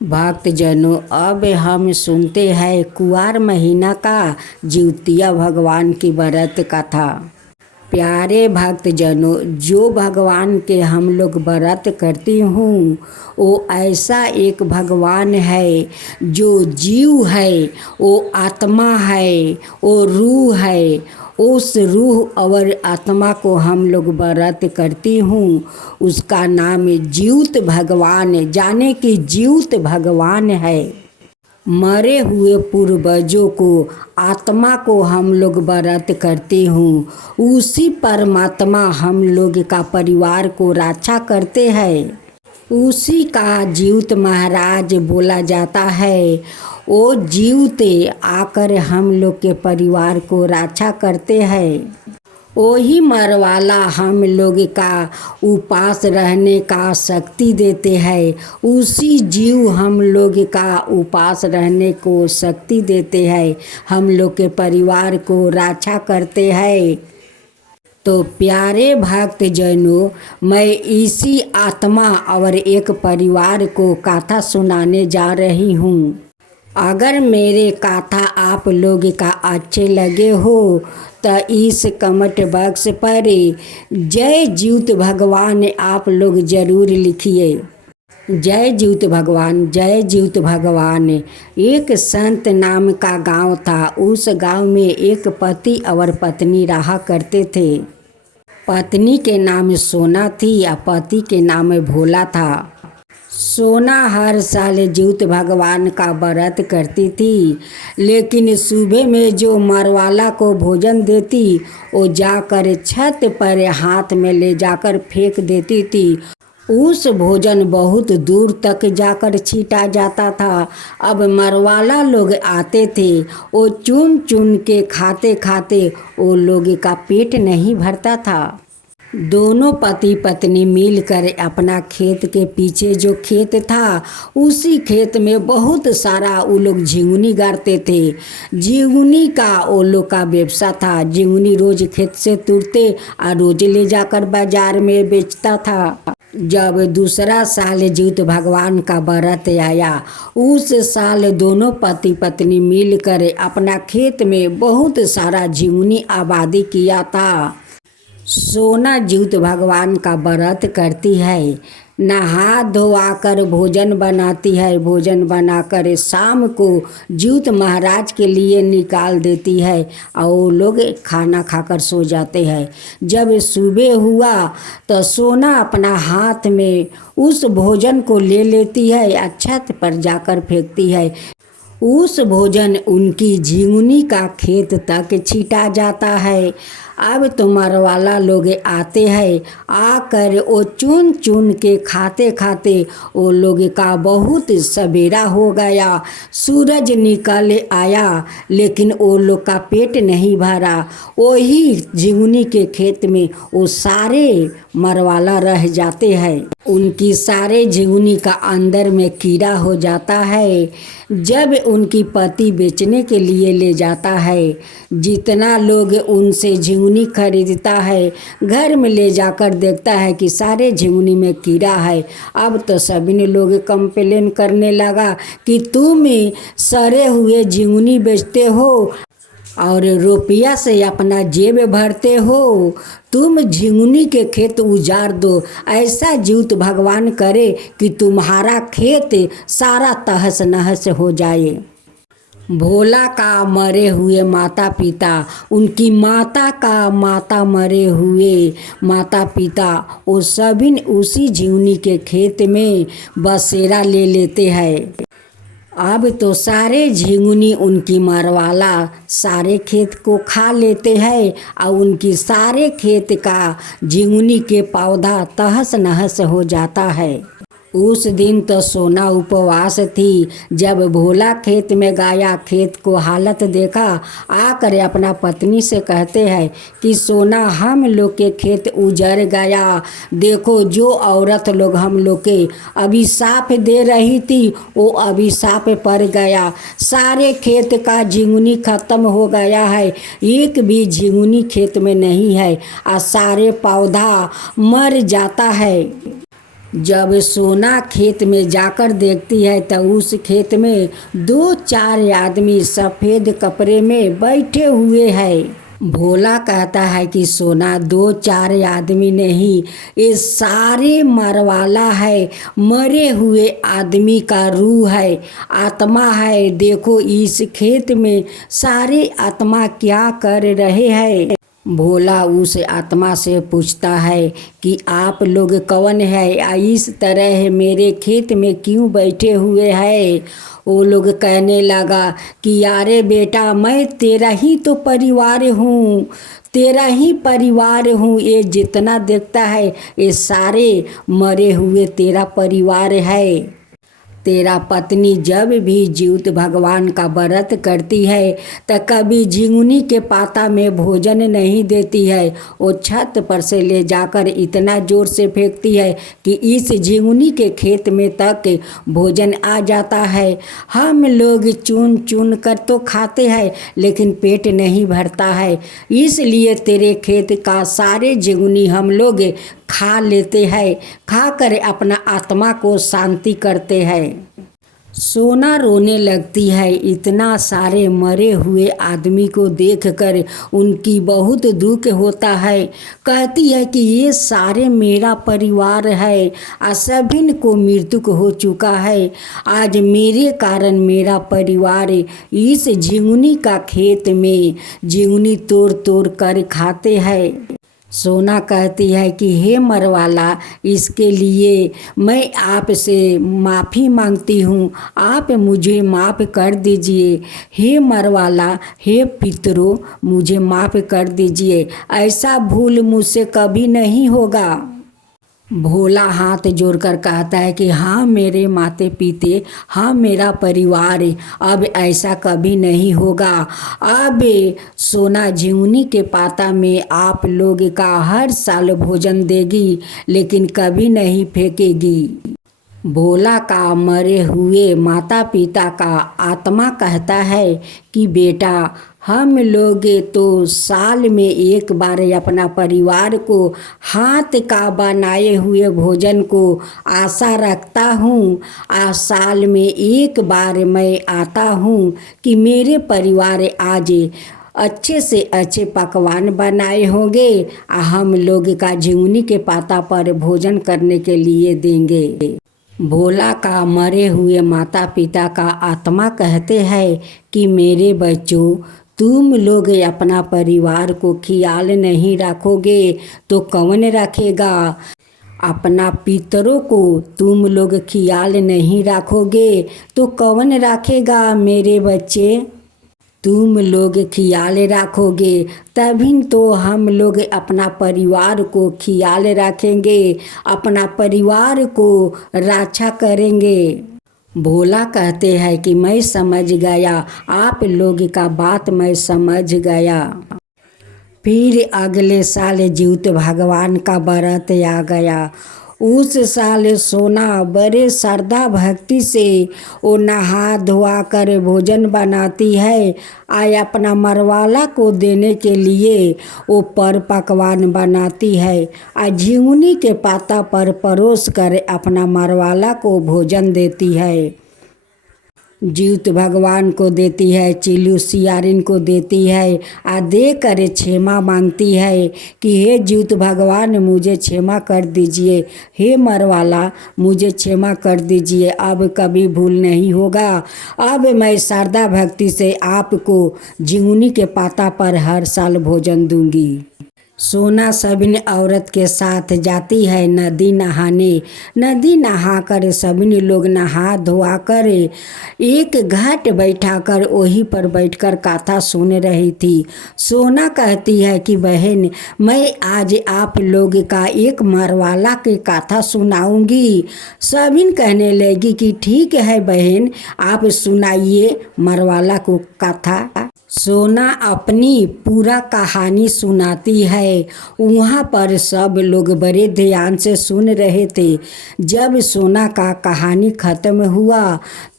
भक्तजनों, अब हम सुनते हैं कुआर महीना का जिउतिया भगवान की व्रत कथा। प्यारे भक्तजनों, जो भगवान के हम लोग व्रत करती हूँ वो ऐसा एक भगवान है जो जीव है, वो आत्मा है, वो रूह है। उस रूह और आत्मा को हम लोग व्रत करती हूँ, उसका नाम जीवित भगवान, जाने कि जीवित भगवान है। मरे हुए पूर्वजों को, आत्मा को हम लोग व्रत करते हूँ, उसी परमात्मा हम लोग का परिवार को रक्षा करते हैं। उसी का जीवित महाराज बोला जाता है। वो जीवते आकर हम लोग के परिवार को रक्षा करते हैं। वही मरवाला हम लोग का उपास रहने का शक्ति देते हैं। उसी जीव हम लोग का उपास रहने को शक्ति देते हैं, हम लोग के परिवार को रक्षा करते हैं। तो प्यारे भक्तजनों, मैं इसी आत्मा और एक परिवार को कथा सुनाने जा रही हूँ। अगर मेरे कथा आप लोग का अच्छे लगे हो तो इस कमेंट बॉक्स पर जय जीवित भगवान आप लोग ज़रूर लिखिए। जय जीवित भगवान, जय जीवित भगवान। एक संत नाम का गांव था। उस गांव में एक पति और पत्नी रहा करते थे। पत्नी के नाम सोना थी और पति के नाम भोला था। सोना हर साल जीवित भगवान का व्रत करती थी, लेकिन सुबह में जो मरवाला को भोजन देती वो जाकर छत पर हाथ में ले जाकर फेंक देती थी। उस भोजन बहुत दूर तक जाकर छीटा जाता था। अब मरवाला लोग आते थे, वो चुन चुन के खाते खाते वो लोग का पेट नहीं भरता था। दोनों पति पत्नी मिलकर अपना खेत के पीछे जो खेत था, उसी खेत में बहुत सारा वो लोग झिंगुनी गाड़ते थे। झिंगुनी का वो लोग का व्यवसाय था। झिंगुनी रोज खेत से तुरते और रोज ले जाकर बाजार में बेचता था। जब दूसरा साल जीवित भगवान का व्रत आया, उस साल दोनों पति पत्नी मिलकर अपना खेत में बहुत सारा झिंगुनी आबादी किया था। सोना जीवित भगवान का व्रत करती है, नहा धोआ कर भोजन बनाती है। भोजन बनाकर शाम को जीवित महाराज के लिए निकाल देती है और वो लोग खाना खाकर सो जाते हैं। जब सुबह हुआ तो सोना अपना हाथ में उस भोजन को ले लेती है, छत पर जाकर फेंकती है। उस भोजन उनकी झिंगुनी का खेत तक छीटा जाता है। अब तो मरवाला लोग आते हैं, आकर वो चुन चुन के खाते खाते वो लोग का बहुत सवेरा हो गया। सूरज निकल आया, लेकिन वो लोग का पेट नहीं भरा। वही झिंगुनी के खेत में वो सारे मरवाला रह जाते हैं। उनकी सारे झिंगुनी का अंदर में कीड़ा हो जाता है। जब उनकी पति बेचने के लिए ले जाता है, जितना लोग उनसे झिंगुनी खरीदता है, घर में ले जाकर देखता है कि सारे झिंगुनी में कीड़ा है। अब तो सभी ने लोग कंप्लेन करने लगा कि तुम सड़े हुए झिंगुनी बेचते हो और रुपया से अपना जेब भरते हो। तुम झिंगुनी के खेत उजाड़ दो। ऐसा जीवित भगवान करे कि तुम्हारा खेत सारा तहस नहस हो जाए। भोला का मरे हुए माता पिता, उनकी माता का माता मरे हुए माता पिता, वो सभी उसी झिंगुनी के खेत में बसेरा ले लेते हैं। अब तो सारे झिंगुनी उनकी मरवाला सारे खेत को खा लेते हैं और उनकी सारे खेत का झिंगुनी के पौधा तहस नहस हो जाता है। उस दिन तो सोना उपवास थी। जब भोला खेत में गया, खेत को हालत देखा, आकर अपना पत्नी से कहते हैं कि सोना, हम लोग के खेत उजड़ गया। देखो, जो औरत लोग हम लोग के अभिशाप दे रही थी वो अभिशाप पड़ गया। सारे खेत का झिंगुनी खत्म हो गया है, एक भी झिंगुनी खेत में नहीं है और सारे पौधा मर जाता है। जब सोना खेत में जाकर देखती है तो उस खेत में 2-4 आदमी सफ़ेद कपड़े में बैठे हुए हैं। भोला कहता है कि सोना 2-4 आदमी नहीं, ये सारे मरवाला है, मरे हुए आदमी का रूह है, आत्मा है। देखो इस खेत में सारे आत्मा क्या कर रहे हैं। भोला उस आत्मा से पूछता है कि आप लोग कौन है, इस तरह मेरे खेत में क्यों बैठे हुए हैं। वो लोग कहने लगा कि यारे बेटा, मैं तेरा ही तो परिवार हूँ, तेरा ही परिवार हूँ। ये जितना देखता है ये सारे मरे हुए तेरा परिवार है। तेरा पत्नी जब भी जीवित भगवान का व्रत करती है तो कभी झिंगुनी के पाता में भोजन नहीं देती है। वो छत पर से ले जाकर इतना ज़ोर से फेंकती है कि इस झिंगुनी के खेत में तक भोजन आ जाता है। हम लोग चुन चुन कर तो खाते हैं लेकिन पेट नहीं भरता है, इसलिए तेरे खेत का सारे झिंगुनी हम लोग खा लेते हैं, खाकर अपना आत्मा को शांति करते हैं। सोना रोने लगती है। इतना सारे मरे हुए आदमी को देखकर उनकी बहुत दुख होता है। कहती है कि ये सारे मेरा परिवार है, सभी को मृत्यु हो चुका है। आज मेरे कारण मेरा परिवार इस झिंगुनी का खेत में झिंगुनी तोड़ तोड़ कर खाते हैं। सोना कहती है कि हे मरवाला, इसके लिए मैं आपसे माफ़ी मांगती हूँ, आप मुझे माफ़ कर दीजिए। हे मरवाला, हे पितरों, मुझे माफ़ कर दीजिए, ऐसा भूल मुझसे कभी नहीं होगा। भोला हाथ जोड़कर कहता है कि हाँ मेरे माते पिते, हाँ मेरा परिवार, अब ऐसा कभी नहीं होगा। अब सोना झिंगुनी के पाता में आप लोग का हर साल भोजन देगी, लेकिन कभी नहीं फेंकेगी। भोला का मरे हुए माता पिता का आत्मा कहता है कि बेटा, हम लोग तो साल में एक बार अपना परिवार को हाथ का बनाए हुए भोजन को आशा रखता हूँ। साल में एक बार मैं आता हूँ कि मेरे परिवार आज अच्छे से अच्छे पकवान बनाए होंगे, हम लोग का झिंगुनी के पाता पर भोजन करने के लिए देंगे। भोला का मरे हुए माता पिता का आत्मा कहते हैं कि मेरे बच्चों, तुम लोग अपना परिवार को ख्याल नहीं रखोगे तो कौन रखेगा। अपना पितरों को तुम लोग ख्याल नहीं रखोगे तो कौन रखेगा। मेरे बच्चे, तुम लोग ख्याल रखोगे तभी तो हम लोग अपना परिवार को ख्याल रखेंगे, अपना परिवार को रक्षा करेंगे। भोला कहते हैं कि मैं समझ गया, आप लोग का बात मैं समझ गया। फिर अगले साल जीवित भगवान का व्रत आ गया। उस साल सोना बड़े श्रद्धा भक्ति से वो नहा धोआ कर भोजन बनाती है। अपना मरवाला को देने के लिए वो पर पकवान बनाती है। झिंगुनी के पाता पर परोस कर अपना मरवाला को भोजन देती है। जीवित भगवान को देती है, चिल्लू सियारिन को देती है। दे कर क्षमा मांगती है कि हे जीवित भगवान, मुझे क्षमा कर दीजिए, हे मरवाला मुझे क्षमा कर दीजिए, अब कभी भूल नहीं होगा। अब मैं श्रद्धा भक्ति से आपको झिंगुनी के पाता पर हर साल भोजन दूंगी। सोना सभी औरत के साथ जाती है नदी नहाने। नदी नहाकर सभी लोग नहा धोआ कर एक घाट बैठाकर वहीं पर बैठकर कथा सुन रही थी। सोना कहती है कि बहन, मैं आज आप लोग का एक मरवाला की कथा सुनाऊंगी। सभी कहने लगी कि ठीक है बहन, आप सुनाइए मरवाला को कथा। सोना अपनी पूरा कहानी सुनाती है। वहाँ पर सब लोग बड़े ध्यान से सुन रहे थे। जब सोना का कहानी ख़त्म हुआ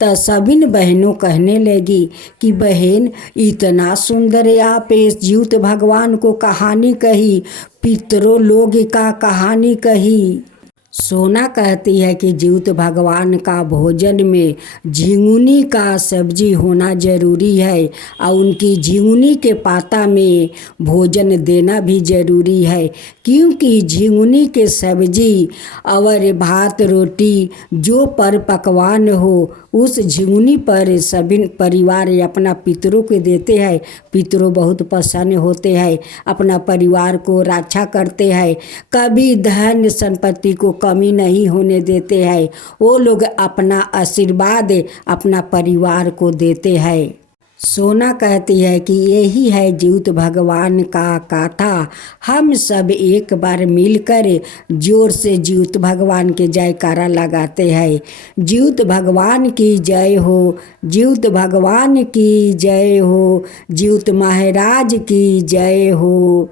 तो सभी बहनों कहने लगी कि बहन, इतना सुंदर आप जीवित भगवान को कहानी कही, पितरों लोग का कहानी कही। सोना कहती है कि जीवित भगवान का भोजन में झिंगुनी का सब्जी होना जरूरी है और उनकी झिंगुनी के पाता में भोजन देना भी जरूरी है, क्योंकि झिंगुनी के सब्जी और भात रोटी जो पर पकवान हो उस झिंगुनी पर सभी परिवार अपना पितरों को देते हैं। पितरों बहुत प्रसन्न होते हैं, अपना परिवार को रक्षा करते हैं, कभी धन संपत्ति को कमी नहीं होने देते हैं। वो लोग अपना आशीर्वाद अपना परिवार को देते हैं। सोना कहती है कि यही है जीवित भगवान का गाथा। हम सब एक बार मिलकर जोर से जीवित भगवान के जयकारा लगाते हैं। जीवित भगवान की जय हो, जीवित भगवान की जय हो, जीवित महाराज की जय हो।